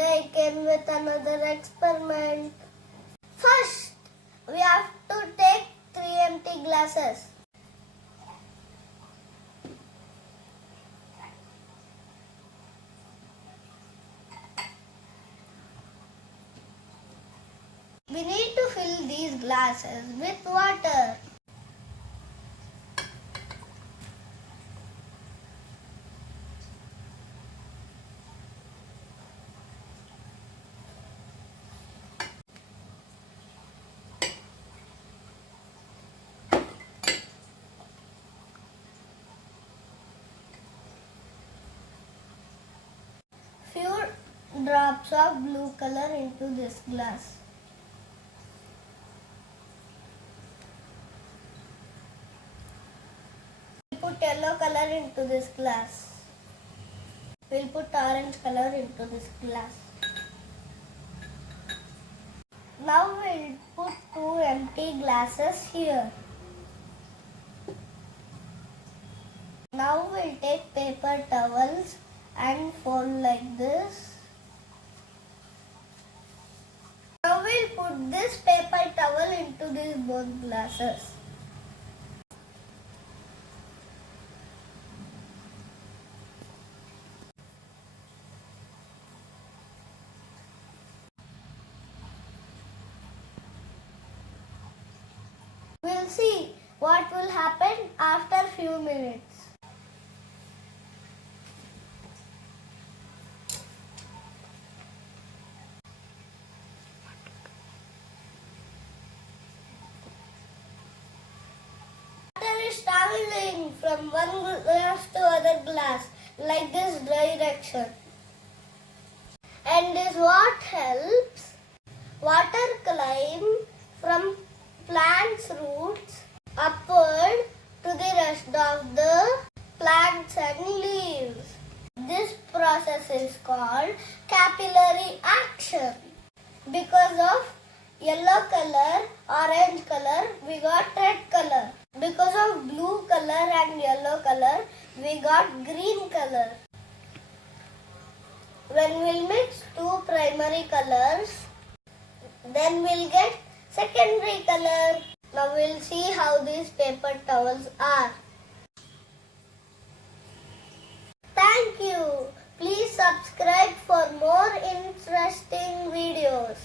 Today I came with another experiment. First, we have to take 3 empty glasses. We need to fill these glasses with water. Few drops of blue color into this glass. We'll put yellow color into this glass. We'll put orange color into this glass. Now we'll put 2 empty glasses here. Now we'll take paper towels and fold like this. Now we'll put this paper towel into these both glasses. We'll see what will happen after few minutes. Water is traveling from one glass to other glass like this direction. And is what helps water climb from plant's roots upward to the rest of the plants and leaves. This process is called capillary action. Because of yellow color, orange color, we got red color. Because of blue color and yellow color, we got green color. When we'll mix 2 primary colors, then we'll get secondary color. Now we'll see how these paper towels are. Thank you. Please subscribe for more interesting videos.